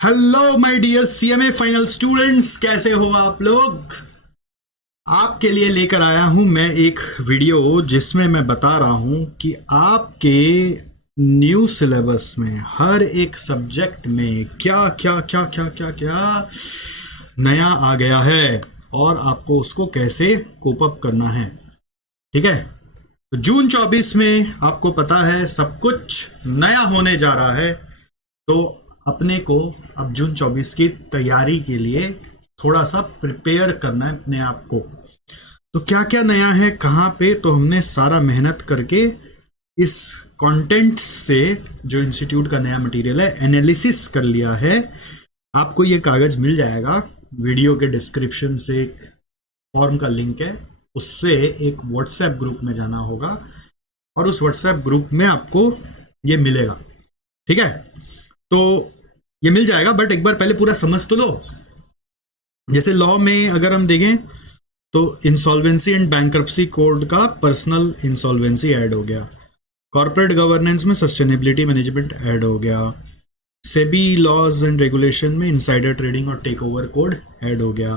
Hello my dear CMA final students, कैसे हो आप लोग। आपके लिए लेकर आया हूं मैं एक वीडियो जिसमें मैं बता रहा हूं कि आपके न्यू सिलेबस में हर एक सब्जेक्ट में क्या क्या क्या क्या क्या क्या नया आ गया है और आपको उसको कैसे कोप अप करना है। ठीक है, तो जून 24 में आपको पता है सब कुछ नया होने जा रहा है। तो अपने को अब जून 24 की तैयारी के लिए थोड़ा सा प्रिपेयर करना है अपने आप को। तो क्या क्या नया है कहाँ पे, तो हमने सारा मेहनत करके इस कंटेंट से जो इंस्टीट्यूट का नया मटेरियल है एनालिसिस कर लिया है। आपको ये कागज मिल जाएगा, वीडियो के डिस्क्रिप्शन से एक फॉर्म का लिंक है, उससे एक व्हाट्सएप ग्रुप में जाना होगा और उस व्हाट्सएप ग्रुप में आपको ये मिलेगा। ठीक है, तो ये मिल जाएगा, बट एक बार पहले पूरा समझ तो लो। जैसे लॉ में अगर हम देखें तो इंसॉल्वेंसी एंड बैंक्रप्सी कोड का पर्सनल इंसॉल्वेंसी ऐड हो गया, कॉर्पोरेट गवर्नेंस में सस्टेनेबिलिटी मैनेजमेंट ऐड हो गया, सेबी लॉज एंड रेगुलेशन में इनसाइडर ट्रेडिंग और टेक ओवर कोड ऐड हो गया,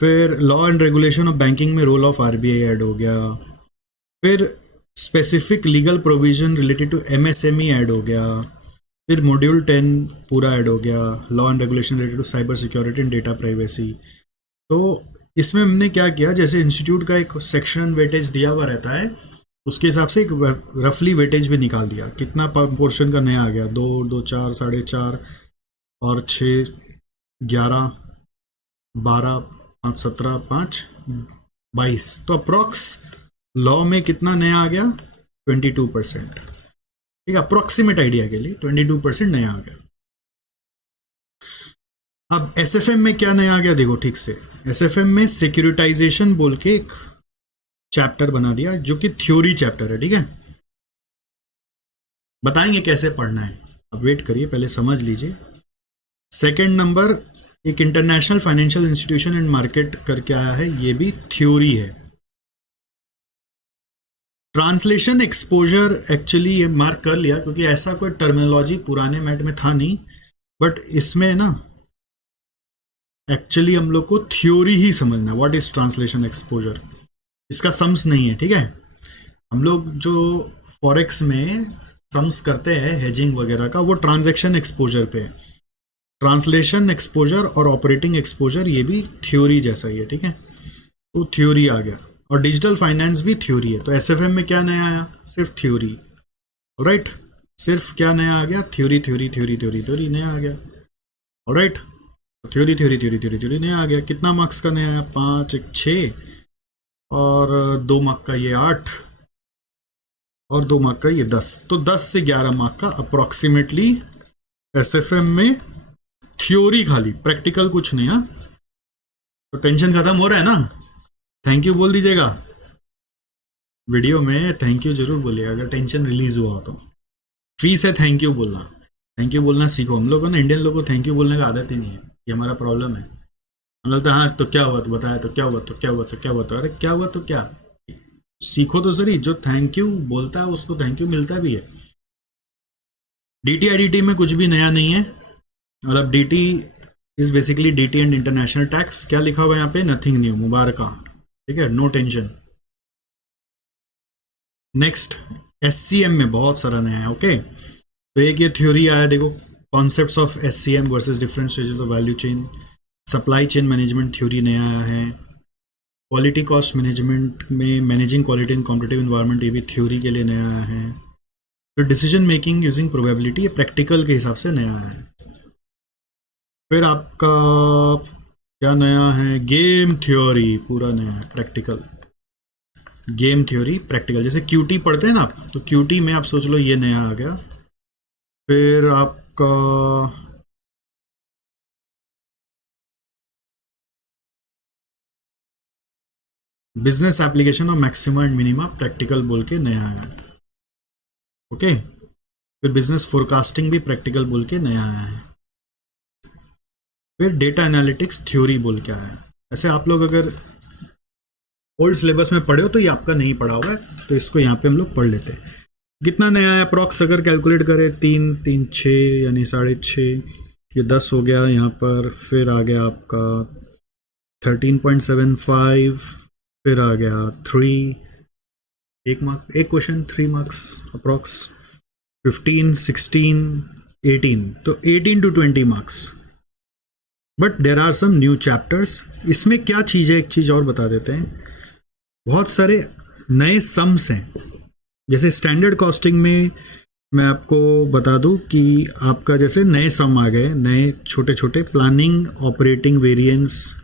फिर law and regulation of banking में रोल ऑफ आरबीआई ऐड हो गया, फिर specific legal provision related to MSME add हो गया, फिर मॉड्यूल 10 पूरा ऐड हो गया, law and regulation related to cyber security and data privacy. तो इसमें हमने क्या किया, जैसे इंस्टीट्यूट का एक सेक्शन वेटेज दिया हुआ रहता है, उसके हिसाब से एक रफली वेटेज भी निकाल दिया, कितना पोर्शन का नया आ गया, 2, 4, 4.5 और 6, 11, 12, 5, 17, 5, 22। तो अप्रॉक्स लॉ में कितना नया आ गया, 22%। ठीक है, अप्रोक्सीमेट आइडिया के लिए 22% नया आ गया। अब एसएफएम में क्या नया आ गया देखो ठीक से। एसएफएम में सिक्योरिटाइजेशन बोल के एक चैप्टर बना दिया जो कि थ्योरी चैप्टर है। ठीक है, बताएंगे कैसे पढ़ना है, अब वेट करिए, पहले समझ लीजिए। सेकंड नंबर एक international financial institution and market करके आया है, ये भी थ्योरी है। ट्रांसलेशन एक्सपोजर एक्चुअली ये मार्क कर लिया क्योंकि ऐसा कोई टर्मिनोलॉजी पुराने मैट में था नहीं, बट इसमें ना एक्चुअली हम लोग को थ्योरी ही समझना है, व्हाट इज ट्रांसलेशन एक्सपोजर, इसका सम्स नहीं है। ठीक है, हम लोग जो फॉरेक्स में सम्स करते हैं हेजिंग वगैरह का, वो ट्रांजैक्शन एक्सपोजर पे है। ट्रांसलेशन एक्सपोजर और ऑपरेटिंग एक्सपोजर ये भी थ्योरी जैसा ही है। ठीक है, तो थ्योरी आ गया, और डिजिटल फाइनेंस भी थ्योरी है। तो एसएफएम में क्या नया आया, सिर्फ थ्योरी। राइट, सिर्फ क्या नया आ गया, theory theory theory theory theory नया आ गया। Right, theory theory theory theory theory नया आ गया। कितना मार्क्स का नया आया, 5, 1, 6 और 2 मार्क का ये 8 और 2 मार्क का ये 10। तो 10 से 11 मार्क का अप्रोक्सीमेटली एसएफएम में थ्योरी खाली, प्रैक्टिकल कुछ नहीं। हाँ, तो टेंशन खत्म हो रहा है ना। थैंक यू बोल दीजिएगा, वीडियो में थैंक यू जरूर बोलिएगा अगर टेंशन रिलीज हुआ हो तो। फीस है थैंक यू बोलना, थैंक यू बोलना सीखो। हम लोग को ना, इंडियन लोगों को थैंक यू बोलने का आदत ही नहीं है, ये हमारा प्रॉब्लम है। हम लोग तो हाँ तो क्या हुआ तो बताया, तो क्या हुआ तो क्या हुआ तो क्या हुआ तो, अरे क्या हुआ तो क्या, सीखो तो सही। जो थैंक यू बोलता है उसको थैंक यू मिलता भी है। डीटी आईडीटी में कुछ भी नया नहीं है, मतलब DT is basically DT and international tax. क्या लिखा हुआ है यहाँ पे, नथिंग न्यू, मुबारक। ठीक है, नो टेंशन। नेक्स्ट एससीएम में बहुत सारा नया है। ओके, तो एक ये थ्योरी आया देखो, concepts of SCM versus different stages of value chain. Supply chain management theory नया आया है। क्वालिटी कॉस्ट मैनेजमेंट में managing quality in competitive environment, ये भी थ्योरी के लिए नया आया है। फिर डिसीजन मेकिंग यूजिंग प्रोबेबिलिटी, ये प्रैक्टिकल के हिसाब से नया आया है। फिर आपका क्या नया है, गेम थ्योरी पूरा नया है, प्रैक्टिकल गेम थ्योरी प्रैक्टिकल। जैसे क्यूटी पढ़ते हैं ना आप, तो क्यूटी में आप सोच लो ये नया आ गया। फिर आपका बिजनेस एप्लीकेशन और मैक्सिमा एंड मिनिमा प्रैक्टिकल बोल के नया आया। ओके, फिर बिजनेस फोरकास्टिंग भी प्रैक्टिकल बोल के नया आया है। फिर डेटा एनालिटिक्स थ्योरी बोल के आया है। ऐसे आप लोग अगर ओल्ड सिलेबस में पढ़े हो तो ये आपका नहीं पढ़ा होगा, तो इसको यहाँ पे हम लोग पढ़ लेते हैं। कितना नया है अप्रॉक्स अगर कैलकुलेट करें, 3, 3, 6 यानी 6.5, ये 10 हो गया यहाँ पर, फिर आ गया आपका 13.75, फिर आ गया 3, एक मार्क, एक क्वेश्चन 3 मार्क्स अप्रॉक्स, 15, 16, 18, तो 18 to 20 marks. But there are some new chapters. इसमें क्या चीज़ है, एक चीज़ और बता देते हैं, बहुत सारे नए सम्स हैं। जैसे स्टैंडर्ड कॉस्टिंग में मैं आपको बता दूं कि आपका जैसे नए सम आ गए, नए छोटे छोटे, planning, operating variance,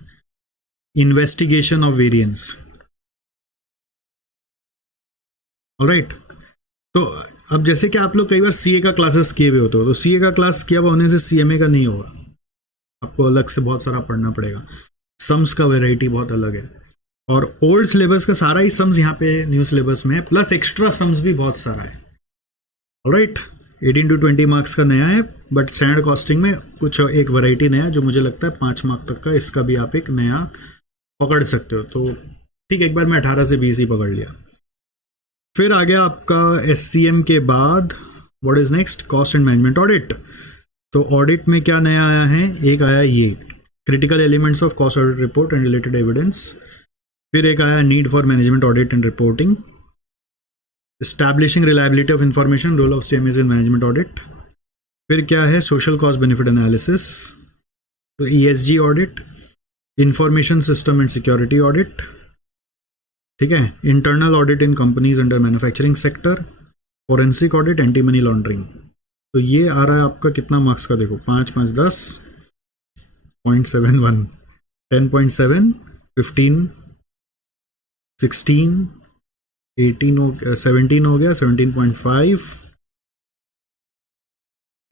investigation of variance. Alright, तो अब जैसे कि आप लोग कई बार सीए का क्लासेस किए हुए होते हो, तो सीए का क्लास किया हुआ होने से सीएमए का नहीं होगा, आपको अलग से बहुत सारा पढ़ना पड़ेगा। सम्स का वैरायटी बहुत अलग है, और ओल्ड सिलेबस का सारा ही सम्स यहाँ पे न्यू सिलेबस में है, प्लस एक्स्ट्रा सम्स भी बहुत सारा है। ऑलराइट, 18 to 20 मार्क्स का नया है, बट स्टैंडर्ड कॉस्टिंग में कुछ एक वैरायटी नया जो मुझे लगता है 5 मार्क तक का, इसका भी आप एक नया पकड़ सकते हो। तो ठीक है, एक बार मैं 18 से 20 ही पकड़ लिया। फिर आ गया आपका एससीएम के बाद what is next, cost and management audit. तो ऑडिट में क्या नया आया है, एक आया ये critical elements of cost audit report and related evidence, फिर एक आया need for management audit and reporting, establishing reliability of information, role of CMS in management audit, फिर क्या है सोशल कॉस्ट बेनिफिट एनालिसिस, तो ESG audit, information system and security audit, ठीक है, internal audit in companies under manufacturing sector, forensic audit, anti money laundering. तो ये आ रहा है आपका कितना मार्क्स का, देखो 5, 5, 10.71, 10.7, 15, 16, 18 हो गया, 17 हो गया, 17.5,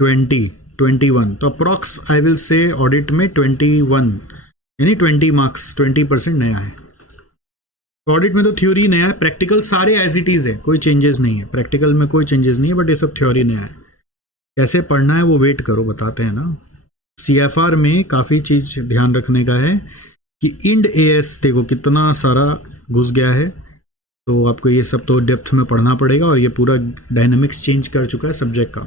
20, 21। तो approx I will say audit में 21 यानी 20 मार्क्स, 20% नया है। ऑडिट में तो थ्योरी नया है, प्रैक्टिकल सारे एज इट इज है, कोई चेंजेस नहीं है, प्रैक्टिकल में कोई चेंजेस नहीं है, बट ये सब थ्योरी नया है। कैसे पढ़ना है वो वेट करो, बताते हैं ना। सीएफआर में काफ़ी चीज़ ध्यान रखने का है कि इंड एएस देखो कितना सारा घुस गया है, तो आपको ये सब तो डेप्थ में पढ़ना पड़ेगा, और ये पूरा डायनामिक्स चेंज कर चुका है सब्जेक्ट का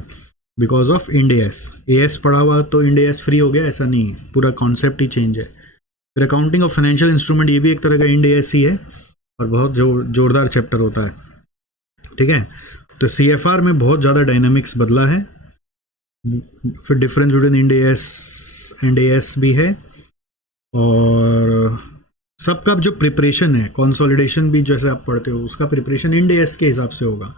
because of Ind AS. As पढ़ा हुआ तो इंड एएस फ्री हो गया, ऐसा नहीं है, पूरा कॉन्सेप्ट ही चेंज है। फिर अकाउंटिंग ऑफ फाइनेंशियल इंस्ट्रूमेंट, ये भी एक तरह का इंड एएस ही है, और बहुत जोरदार चैप्टर होता है, ठीक है। तो सीएफआर में बहुत ज़्यादा डायनामिक्स बदला है। फिर difference between Ind AS and as भी है, और सबका जो प्रिपरेशन है, कंसोलिडेशन भी जैसे आप पढ़ते हो उसका प्रिपरेशन इंड एएस के हिसाब से होगा।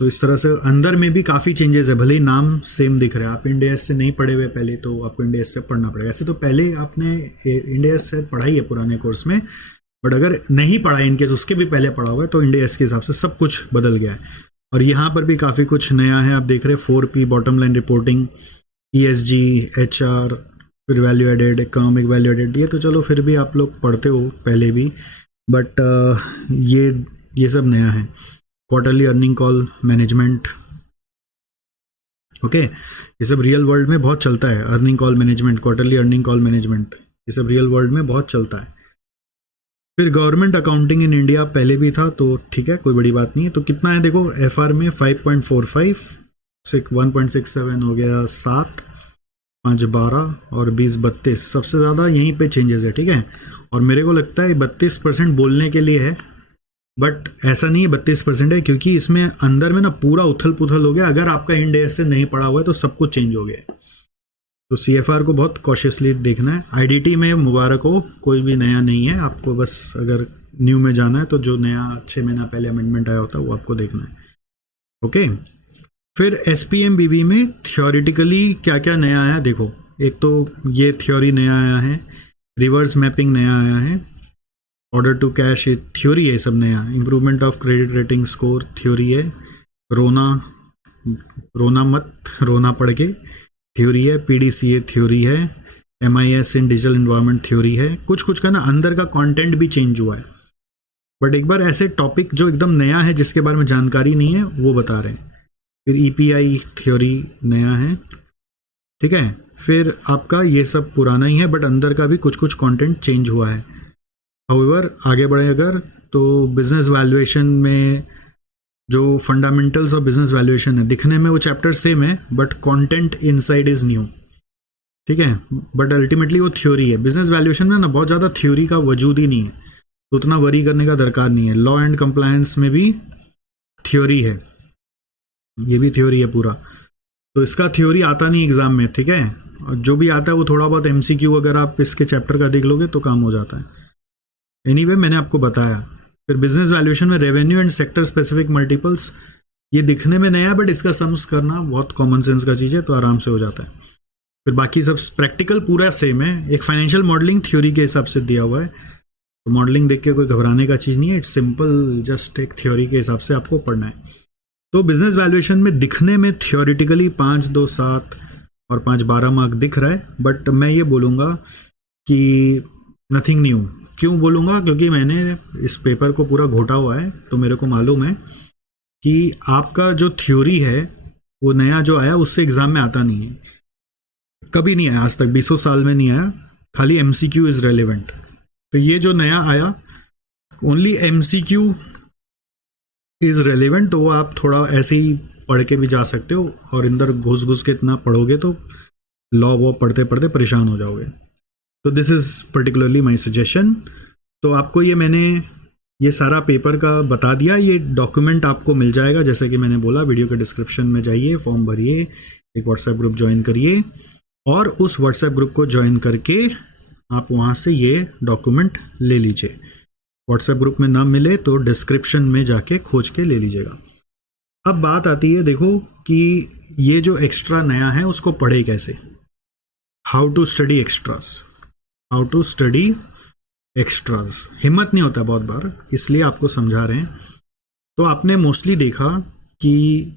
तो इस तरह से अंदर में भी काफ़ी चेंजेस है, भले ही नाम सेम दिख रहा है, आप इंड एएस से नहीं पढ़े हुए पहले, तो आपको इंड एएस से पढ़ना पड़ेगा। ऐसे तो पहले आपने इंड एएस से पढ़ाई है पुराने कोर्स में, बट अगर नहीं पढ़ा है इनकेस उसके भी पहले पढ़ा हुआ है, तो इंड एएस के हिसाब से सब कुछ बदल गया है। और यहाँ पर भी काफ़ी कुछ नया है, आप देख रहे हैं 4P bottom line reporting, ESG, HR, फिर value added, economic value added, ये तो चलो फिर भी आप लोग पढ़ते हो पहले भी, बट ये सब नया है। Quarterly earning call management, okay, ये सब रियल वर्ल्ड में बहुत चलता है। Earning call management, quarterly earning call management, ये सब रियल वर्ल्ड में बहुत चलता है। फिर गवर्नमेंट अकाउंटिंग इन इंडिया पहले भी था, तो ठीक है, कोई बड़ी बात नहीं है। तो कितना है देखो, एफआर में 5.45, 1.67 हो गया, 7, 5, 12 और 20, 32, सबसे ज़्यादा यहीं पे चेंजेस है, ठीक है। और मेरे को लगता है 32% बोलने के लिए है, बट ऐसा नहीं है 32% है, क्योंकि इसमें अंदर में ना पूरा उथल पुथल हो गया। अगर आपका इंड एएस से नहीं पढ़ा हुआ है तो सब कुछ चेंज हो गया है। तो सीएफआर को बहुत कॉशियसली देखना है। आईडीटी में मुबारक हो, कोई भी नया नहीं है, आपको बस अगर न्यू में जाना है तो जो नया 6 महीना पहले अमेंडमेंट आया होता है वो आपको देखना है, ओके। फिर एसपीएमबीवी में थ्योरेटिकली क्या क्या नया आया देखो, एक तो ये थ्योरी नया आया है, रिवर्स मैपिंग नया आया है, ऑर्डर टू कैश थ्योरी है, सब नया। Improvement of credit rating score theory है, रोना पढ़ के थ्योरी है, पीडीसीए थ्योरी है, एमआईएस इन डिजिटल एनवायरनमेंट थ्योरी है। कुछ का ना अंदर का कंटेंट भी चेंज हुआ है, बट एक बार ऐसे टॉपिक जो एकदम नया है जिसके बारे में जानकारी नहीं है वो बता रहे हैं। फिर ईपीआई थ्योरी नया है, ठीक है। फिर आपका ये सब पुराना ही है, बट अंदर का भी कुछ कंटेंट चेंज हुआ है। हाउएवर आगे बढ़े अगर, तो बिजनेस वैल्यूएशन में जो फंडामेंटल्स ऑफ बिजनेस वैल्यूएशन है, दिखने में वो चैप्टर सेम है, but content inside is new. ठीक है, बट अल्टीमेटली वो थ्योरी है। बिजनेस वैल्यूएशन में ना बहुत ज़्यादा थ्योरी का वजूद ही नहीं है, तो उतना वरी करने का दरकार नहीं है। लॉ एंड कंप्लायंस में भी थ्योरी है, ये भी थ्योरी है पूरा, तो इसका थ्योरी आता नहीं एग्जाम में, ठीक है। और जो भी आता है वो थोड़ा बहुत एमसीक्यू अगर आप इसके चैप्टर का देख लोगे तो काम हो जाता है। एनीवे मैंने आपको बताया। फिर बिजनेस वैल्यूएशन में revenue and sector specific multiples, ये दिखने में नया है बट इसका सम्स करना बहुत कॉमन सेंस का चीज़ है, तो आराम से हो जाता है। फिर बाकी सब प्रैक्टिकल पूरा सेम है। एक फाइनेंशियल मॉडलिंग थ्योरी के हिसाब से दिया हुआ है, तो मॉडलिंग देख के कोई घबराने का चीज़ नहीं है, इट्स सिंपल, जस्ट एक थ्योरी के हिसाब से आपको पढ़ना है। तो बिजनेस वैल्यूएशन में दिखने में थ्योरेटिकली 5, 2, 7 और 5, 12 मार्क दिख रहा है, बट मैं ये बोलूँगा कि नथिंग न्यू। क्यों बोलूँगा? क्योंकि मैंने इस पेपर को पूरा घोटा हुआ है, तो मेरे को मालूम है कि आपका जो थ्योरी है वो नया जो आया उससे एग्जाम में आता नहीं है, कभी नहीं आया आज तक, 20 साल में नहीं आया। खाली एमसीक्यू इज रेलिवेंट। तो ये जो नया आया ओनली एमसीक्यू इज रेलिवेंट, तो वो आप थोड़ा ऐसे ही पढ़ के भी जा सकते हो, और अंदर घुस घुस के इतना पढ़ोगे तो लॉ वो पढ़ते पढ़ते परेशान हो जाओगे। तो this is particularly my suggestion. तो आपको ये मैंने ये सारा पेपर का बता दिया। ये डॉक्यूमेंट आपको मिल जाएगा, जैसे कि मैंने बोला, वीडियो के डिस्क्रिप्शन में जाइए, फॉर्म भरिए, एक व्हाट्सएप ग्रुप ज्वाइन करिए, और उस व्हाट्सएप ग्रुप को ज्वाइन करके आप वहाँ से ये डॉक्यूमेंट ले लीजिए। व्हाट्सएप ग्रुप में ना मिले तो डिस्क्रिप्शन में जाके खोज के ले लीजिएगा। अब बात आती है, देखो कि ये जो एक्स्ट्रा नया है उसको पढ़े कैसे। How to study extras, how to study extras. हिम्मत नहीं होता बहुत बार, इसलिए आपको समझा रहे हैं। तो आपने मोस्टली देखा कि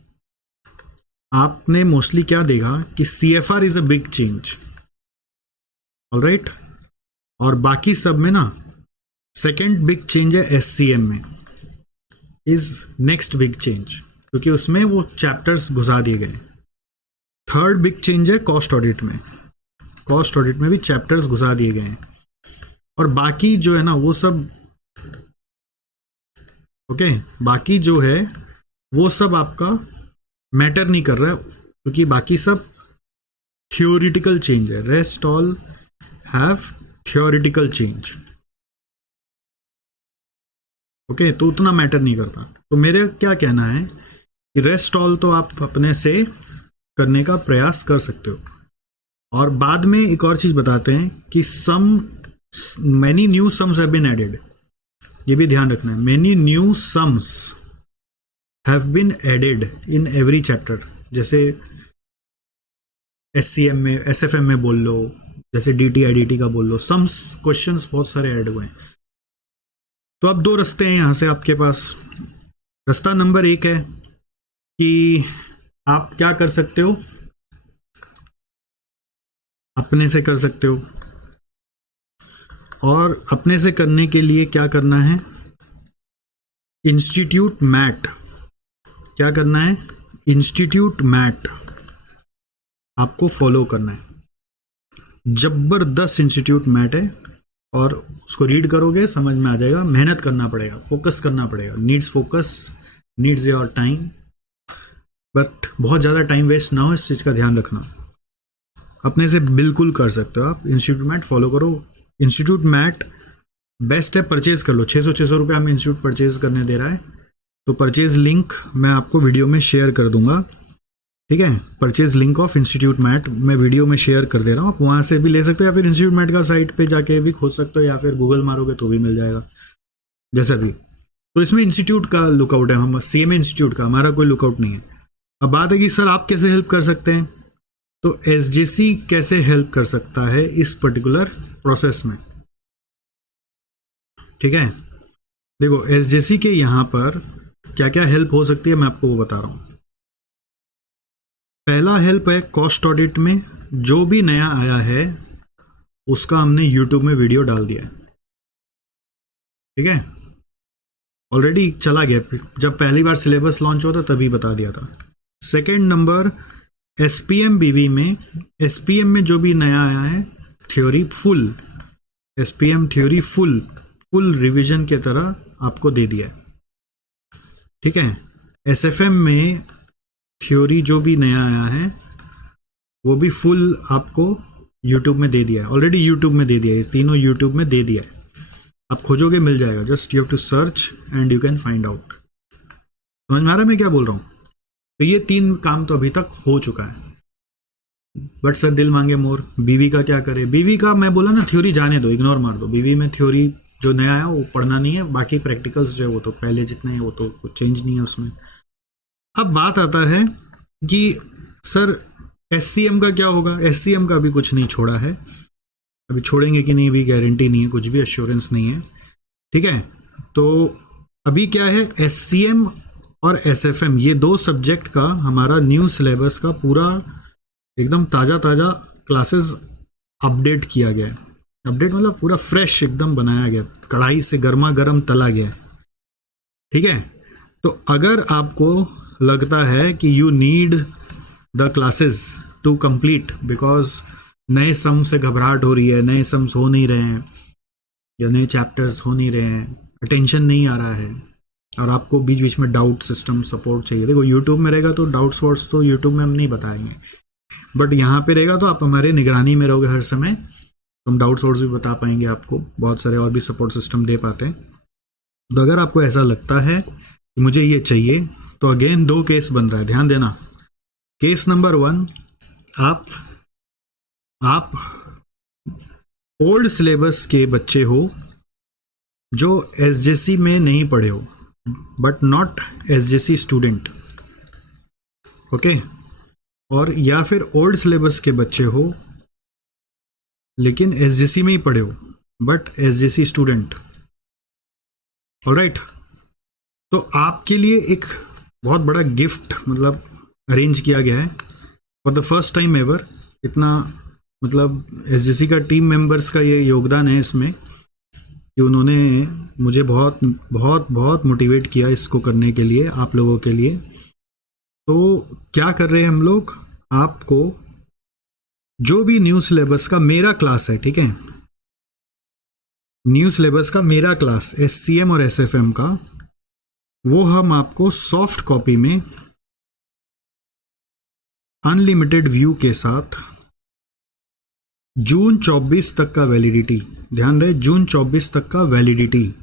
आपने मोस्टली क्या देखा कि CFR is a big change, alright, और बाकी सब में ना सेकेंड बिग चेंज है SCM में, इज नेक्स्ट बिग चेंज, क्योंकि उसमें वो चैप्टर्स घुसा दिए गए। थर्ड बिग चेंज है कॉस्ट ऑडिट में, कॉस्ट ऑडिट में भी चैप्टर्स घुसा दिए गए हैं, और बाकी जो है ना वो सब ओके, बाकी जो है वो सब आपका मैटर नहीं कर रहा है, क्योंकि बाकी सब थियोरिटिकल चेंज है। Rest all have theoretical change, okay, तो उतना मैटर नहीं करता। तो मेरे क्या कहना है कि रेस्ट ऑल तो आप अपने से करने का प्रयास कर सकते हो। और बाद में एक और चीज बताते हैं कि many new sums have been added, ये भी ध्यान रखना है। Many new sums have been added in every chapter, जैसे SCM में, SFM में बोल लो, जैसे DT IDT का बोल लो, सम्स क्वेश्चंस बहुत सारे ऐड हुए हैं। तो अब 2 रास्ते हैं यहाँ से आपके पास। रास्ता नंबर 1 है कि आप क्या कर सकते हो, अपने से कर सकते हो, और अपने से करने के लिए क्या करना है, इंस्टीट्यूट मैट, क्या करना है, इंस्टीट्यूट मैट आपको फॉलो करना है। जबरदस्त इंस्टीट्यूट मैट है, और उसको रीड करोगे समझ में आ जाएगा। मेहनत करना पड़ेगा, फोकस करना पड़ेगा, needs focus, needs your time, but बहुत ज़्यादा टाइम वेस्ट ना हो, इस चीज़ का ध्यान रखना। अपने से बिल्कुल कर सकते हो आप, इंस्टीट्यूट मैट फॉलो करो। इंस्टीट्यूट मैट बेस्ट है, परचेज कर लो, 600 रुपये हमें इंस्टीट्यूट परचेज करने दे रहा है, तो परचेज लिंक मैं आपको वीडियो में शेयर कर दूंगा, ठीक है। परचेज लिंक ऑफ इंस्टीट्यूट मैट मैं वीडियो में शेयर कर दे रहा हूँ, आप वहाँ से भी ले सकते हो, या फिर इंस्टीट्यूट मैट का साइट पे जाके भी खोज सकते हो, या फिर गूगल मारोगे तो भी मिल जाएगा, जैसा भी। तो इसमें इंस्टीट्यूट का लुकआउट है, हम CMA इंस्टीट्यूट का, हमारा कोई लुकआउट नहीं है। अब बात है कि सर आप कैसे हेल्प कर सकते हैं, तो SJC कैसे हेल्प कर सकता है इस पर्टिकुलर प्रोसेस में, ठीक है। देखो SJC के यहाँ पर क्या क्या हेल्प हो सकती है मैं आपको वो बता रहा हूँ। पहला हेल्प है कॉस्ट ऑडिट में, जो भी नया आया है उसका हमने YouTube में वीडियो डाल दिया है, ठीक है, ऑलरेडी चला गया, जब पहली बार सिलेबस लॉन्च हुआ था तभी बता दिया था। सेकेंड नंबर, SPM BB में, SPM में जो भी नया आया है theory full, SPM theory full revision के तरह आपको दे दिया है, ठीक है। SFM में थ्योरी जो भी नया आया है वो भी फुल आपको यूट्यूब में दे दिया है ऑलरेडी, यूट्यूब में दे दिया है, तीनों यूट्यूब में दे दिया है। आप खोजोगे मिल जाएगा, just you have to search and you can find out. समझ में आ रहा है मैं क्या बोल रहा हूँ? तो ये 3 काम तो अभी तक हो चुका है। बट सर दिल मांगे मोर, बीवी का क्या करे? बीवी का मैं बोला ना, थ्योरी जाने दो, इग्नोर मार दो। बीवी में थ्योरी जो नया है वो पढ़ना नहीं है, बाकी प्रैक्टिकल्स जो है वो तो पहले जितने हैं वो तो कुछ चेंज नहीं है उसमें। अब बात आता है कि सर SCM का क्या होगा? SCM का अभी कुछ नहीं छोड़ा है, अभी छोड़ेंगे कि नहीं भी गारंटी नहीं है, कुछ भी एश्योरेंस नहीं है, ठीक है। तो अभी क्या है, SCM और SFM ये 2 सब्जेक्ट का हमारा न्यू सिलेबस का पूरा एकदम ताज़ा क्लासेस अपडेट किया गया है। अपडेट मतलब पूरा फ्रेश एकदम बनाया गया, कढ़ाई से गर्मा गर्म तला गया है, ठीक है। तो अगर आपको लगता है कि you need the classes to complete because नए सम से घबराहट हो रही है, नए सम्स हो नहीं रहे हैं या नए चैप्टर्स हो नहीं रहे हैं, अटेंशन नहीं आ रहा है और आपको बीच बीच में डाउट सिस्टम सपोर्ट चाहिए। देखो यूट्यूब में रहेगा तो डाउट्स वर्ड्स तो यूट्यूब में हम नहीं बताएंगे, बट यहाँ पे रहेगा तो आप हमारे निगरानी में रहोगे हर समय, तो हम डाउट्स वर्ड्स भी बता पाएंगे आपको, बहुत सारे और भी सपोर्ट सिस्टम दे पाते हैं। तो अगर आपको ऐसा लगता है कि मुझे ये चाहिए, तो अगेन 2 केस बन रहा है, ध्यान देना। केस नंबर 1, आप ओल्ड सिलेबस के बच्चे हो जो SJC में नहीं पढ़े हो, but not SJC student, okay. और या फिर ओल्ड सिलेबस के बच्चे हो लेकिन SJC में ही पढ़े हो बट SJC स्टूडेंट, ऑलराइट। तो आपके लिए एक बहुत बड़ा गिफ्ट मतलब अरेंज किया गया है for the first time ever. इतना मतलब SJC का टीम मेंबर्स का ये योगदान है इसमें कि उन्होंने मुझे बहुत बहुत बहुत मोटिवेट किया इसको करने के लिए, आप लोगों के लिए। तो क्या कर रहे हैं हम लोग, आपको जो भी न्यू सिलेबस का मेरा क्लास है, ठीक है, न्यू सिलेबस का मेरा क्लास SCM और SFM का, वो हम आपको सॉफ्ट कॉपी में अनलिमिटेड व्यू के साथ जून 24 तक का वैलिडिटी, ध्यान रहे जून 24 तक का वैलिडिटी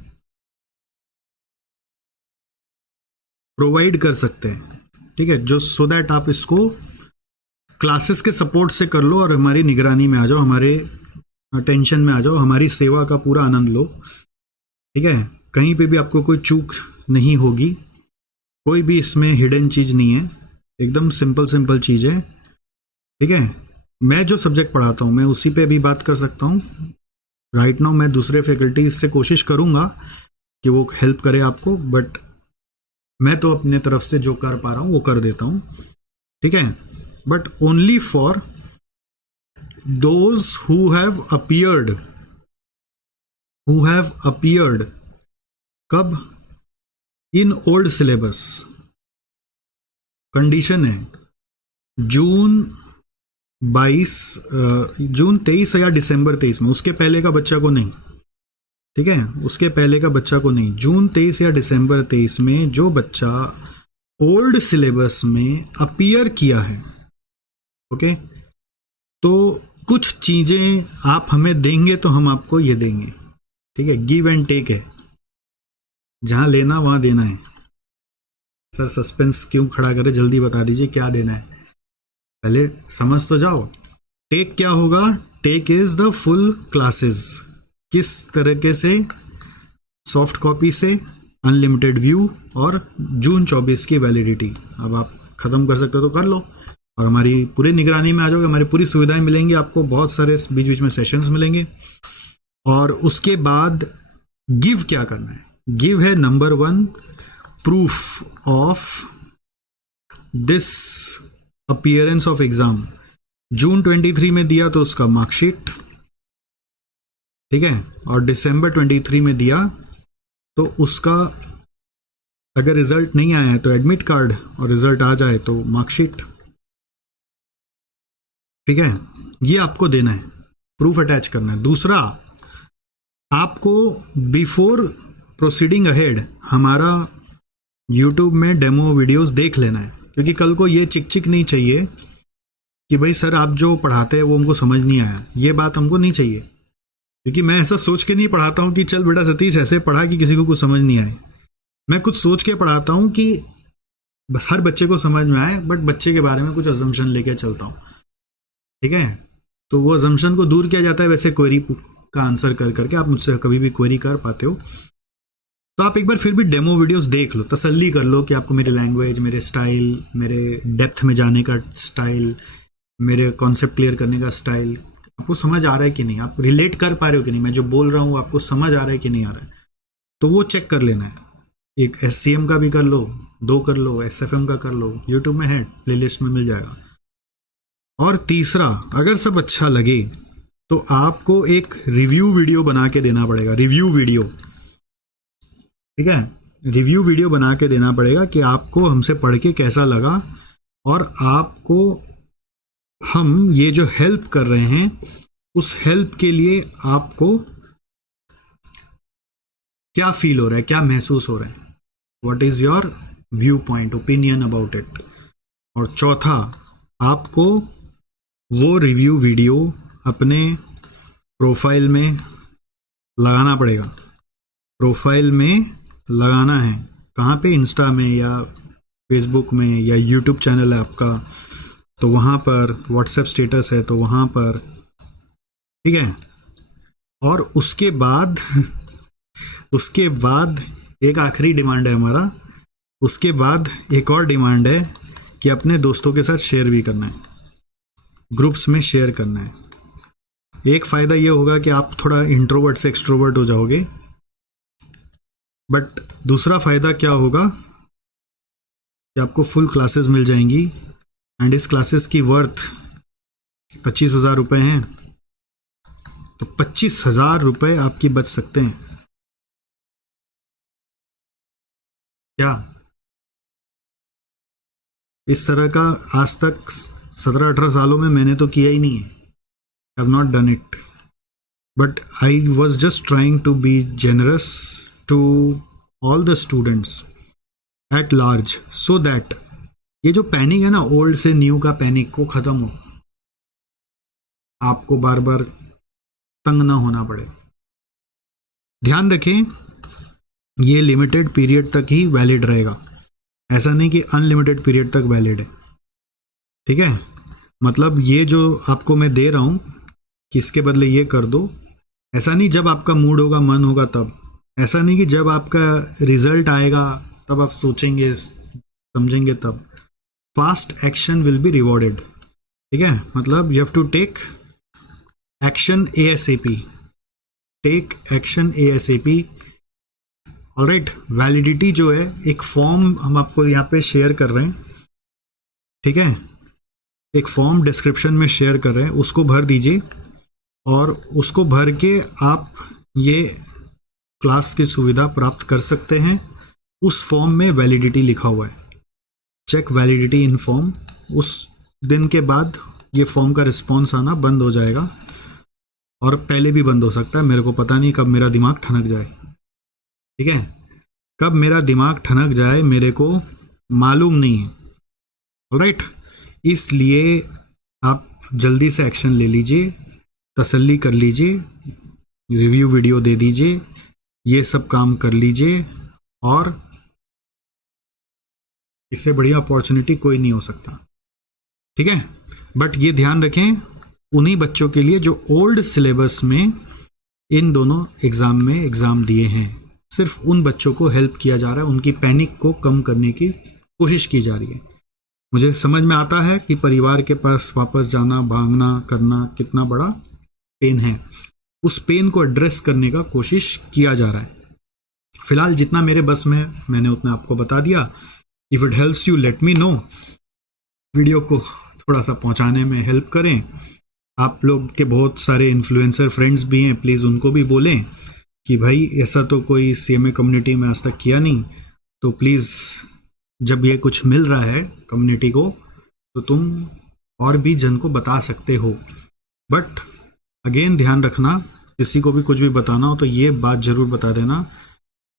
प्रोवाइड कर सकते हैं, ठीक है, जो सो दैट आप इसको क्लासेस के सपोर्ट से कर लो और हमारी निगरानी में आ जाओ, हमारे अटेंशन में आ जाओ, हमारी सेवा का पूरा आनंद लो, ठीक है। कहीं पे भी आपको कोई चूक नहीं होगी, कोई भी इसमें हिडन चीज नहीं है, एकदम सिंपल चीज है, ठीक है। मैं जो सब्जेक्ट पढ़ाता हूँ मैं उसी पे भी बात कर सकता हूँ। राइट नाउ मैं दूसरे फैकल्टीज से कोशिश करूँगा कि वो हेल्प करे आपको, बट मैं तो अपने तरफ से जो कर पा रहा हूँ वो कर देता हूँ, ठीक है। But only for those who have appeared कब, इन ओल्ड सिलेबस। कंडीशन है जून 23 या दिसंबर 23 में, उसके पहले का बच्चा को नहीं, ठीक है, उसके पहले का बच्चा को नहीं। जून 23 या दिसंबर 23 में जो बच्चा ओल्ड सिलेबस में अपीयर किया है, ओके, तो कुछ चीजें आप हमें देंगे तो हम आपको ये देंगे, ठीक है, गिव एंड टेक है, जहां लेना वहां देना है। सर सस्पेंस क्यों खड़ा करे, जल्दी बता दीजिए क्या देना है, पहले समझ तो जाओ। टेक क्या होगा, take is the full classes, किस तरीके से, सॉफ्ट कॉपी से, अनलिमिटेड व्यू और जून 24 की वैलिडिटी। अब आप खत्म कर सकते हो तो कर लो और हमारी पूरी निगरानी में आ जाओगे, हमारी पूरी सुविधाएं मिलेंगी आपको, बहुत सारे बीच बीच में सेशंस मिलेंगे। और उसके बाद गिव क्या करना है, गिव है number 1 proof of this appearance of exam. June 23 में दिया तो उसका मार्कशीट, ठीक है, और दिसंबर 23 में दिया तो उसका अगर रिजल्ट नहीं आया है तो एडमिट कार्ड, और रिजल्ट आ जाए तो मार्कशीट, ठीक है, ये आपको देना है, प्रूफ अटैच करना है। दूसरा, आपको बिफोर प्रोसीडिंग अहेड हमारा यूट्यूब में डेमो वीडियोस देख लेना है, क्योंकि कल को ये चिक चिक नहीं चाहिए कि भाई सर आप जो पढ़ाते हैं वो हमको समझ नहीं आया, ये बात हमको नहीं चाहिए। क्योंकि मैं ऐसा सोच के नहीं पढ़ाता हूँ कि चल बेटा सतीश ऐसे पढ़ा कि किसी को कुछ समझ नहीं आए। मैं कुछ सोच के पढ़ाता हूँ कि बस हर बच्चे को समझ में आए, बट बच्चे के बारे में कुछ अजम्पशन लेके चलता हूँ, ठीक है। तो वो अजम्पशन को दूर किया जाता है वैसे क्वेरी का आंसर कर करके। आप मुझसे कभी भी क्वेरी कर पाते हो, तो आप एक बार फिर भी डेमो वीडियोस देख लो, तसल्ली कर लो कि आपको मेरी लैंग्वेज, मेरे स्टाइल, मेरे डेप्थ में जाने का स्टाइल, मेरे कॉन्सेप्ट क्लियर करने का स्टाइल आपको समझ आ रहा है कि नहीं, आप रिलेट कर पा रहे हो कि नहीं, मैं जो बोल रहा हूँ आपको समझ आ रहा है कि नहीं आ रहा है। तो वो चेक कर लेना है। एक SCM का भी कर लो, 2 कर लो, SFM का कर लो, यूट्यूब में है, प्लेलिस्ट में मिल जाएगा। और तीसरा, अगर सब अच्छा लगे तो आपको एक रिव्यू वीडियो बना के देना पड़ेगा। रिव्यू वीडियो, ठीक है, रिव्यू वीडियो बना के देना पड़ेगा कि आपको हमसे पढ़ के कैसा लगा, और आपको हम ये जो हेल्प कर रहे हैं उस हेल्प के लिए आपको क्या फील हो रहा है, क्या महसूस हो रहा है, what is your view point, opinion about it. और चौथा, आपको वो रिव्यू वीडियो अपने प्रोफाइल में लगाना पड़ेगा। प्रोफाइल में लगाना है, कहाँ पे, इंस्टा में या फेसबुक में, या यूट्यूब चैनल है आपका तो वहाँ पर, व्हाट्सएप स्टेटस है तो वहाँ पर, ठीक है। और उसके बाद उसके बाद एक आखिरी डिमांड है हमारा, उसके बाद एक और डिमांड है कि अपने दोस्तों के साथ शेयर भी करना है, ग्रुप्स में शेयर करना है। एक फ़ायदा ये होगा कि आप थोड़ा इंट्रोवर्ट से एक्सट्रोवर्ट हो जाओगे, बट दूसरा फ़ायदा क्या होगा कि आपको फुल क्लासेस मिल जाएंगी, एंड इस क्लासेस की वर्थ 25,000 रुपये हैं। तो 25,000 रुपये आपकी बच सकते हैं क्या? इस तरह का आज तक 17-18 सालों में मैंने तो किया ही नहीं है, I have not done it, but I was just trying to be generous to all the students at large, so that ये जो पैनिक है ना, ओल्ड से न्यू का पैनिक, को खत्म हो, आपको बार बार तंग ना होना पड़े। ध्यान रखें, ये लिमिटेड पीरियड तक ही वैलिड रहेगा, ऐसा नहीं कि अनलिमिटेड पीरियड तक वैलिड है, ठीक है। मतलब ये जो आपको मैं दे रहा हूँ कि इसके बदले ये कर दो, ऐसा नहीं जब आपका मूड होगा, मन होगा तब, ऐसा नहीं कि जब आपका रिजल्ट आएगा तब आप सोचेंगे समझेंगे तब। Fast action will be rewarded, ठीक है। मतलब you have to take action ASAP, take action ASAP, all right. Validity जो है, एक फॉर्म हम आपको यहाँ पे शेयर कर रहे हैं, ठीक है, एक फॉर्म डिस्क्रिप्शन में शेयर कर रहे हैं, उसको भर दीजिए, और उसको भर के आप ये क्लास की सुविधा प्राप्त कर सकते हैं। उस फॉर्म में वैलिडिटी लिखा हुआ है, चेक वैलिडिटी इन फॉर्म। उस दिन के बाद ये फॉर्म का रिस्पॉन्स आना बंद हो जाएगा, और पहले भी बंद हो सकता है, मेरे को पता नहीं कब मेरा दिमाग ठनक जाए, ठीक है। कब मेरा दिमाग ठनक जाए मेरे को मालूम नहीं है, ऑलराइट। इसलिए आप जल्दी से एक्शन ले लीजिए, तसल्ली कर लीजिए, रिव्यू वीडियो दे दीजिए, ये सब काम कर लीजिए, और इससे बढ़िया अपॉर्चुनिटी कोई नहीं हो सकता, ठीक है। बट ये ध्यान रखें, उन्हीं बच्चों के लिए जो ओल्ड सिलेबस में इन दोनों एग्ज़ाम में एग्ज़ाम दिए हैं, सिर्फ उन बच्चों को हेल्प किया जा रहा है, उनकी पैनिक को कम करने की कोशिश की जा रही है। मुझे समझ में आता है कि परिवार के पास वापस जाना, भागना, करना कितना बड़ा पेन है, उस पेन को एड्रेस करने का कोशिश किया जा रहा है। फिलहाल जितना मेरे बस में मैंने उतना आपको बता दिया। If it helps you let me know, video को थोड़ा सा पहुंचाने में हेल्प करें। आप लोग के बहुत सारे इन्फ्लुएंसर फ्रेंड्स भी हैं, प्लीज़ उनको भी बोलें कि भाई ऐसा तो कोई CMA कम्युनिटी में आज तक किया नहीं, तो प्लीज़ जब ये कुछ मिल रहा है कम्युनिटी को, तो तुम और भी जन को बता सकते हो। बट अगेन ध्यान रखना, किसी को भी कुछ भी बताना हो तो ये बात ज़रूर बता देना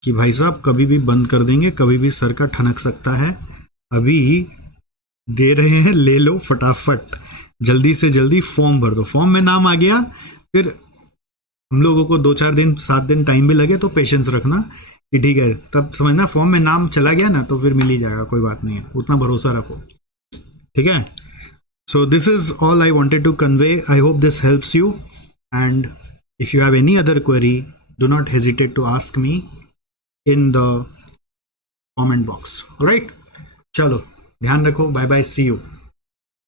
कि भाई साहब कभी भी बंद कर देंगे, कभी भी सर का ठनक सकता है, अभी दे रहे हैं ले लो फटाफट, जल्दी से जल्दी फॉर्म भर दो। फॉर्म में नाम आ गया, फिर हम लोगों को 2-4 दिन 7 दिन टाइम भी लगे तो पेशेंस रखना कि ठीक है, तब समझना फॉर्म में नाम चला गया ना तो फिर मिल ही जाएगा, कोई बात नहीं है, उतना भरोसा रखो, ठीक है। So this is all I wanted to convey. I hope this helps you, and if you have any other query do not hesitate to ask me in the comment box. All right, चलो ध्यान रखो, bye bye, C you.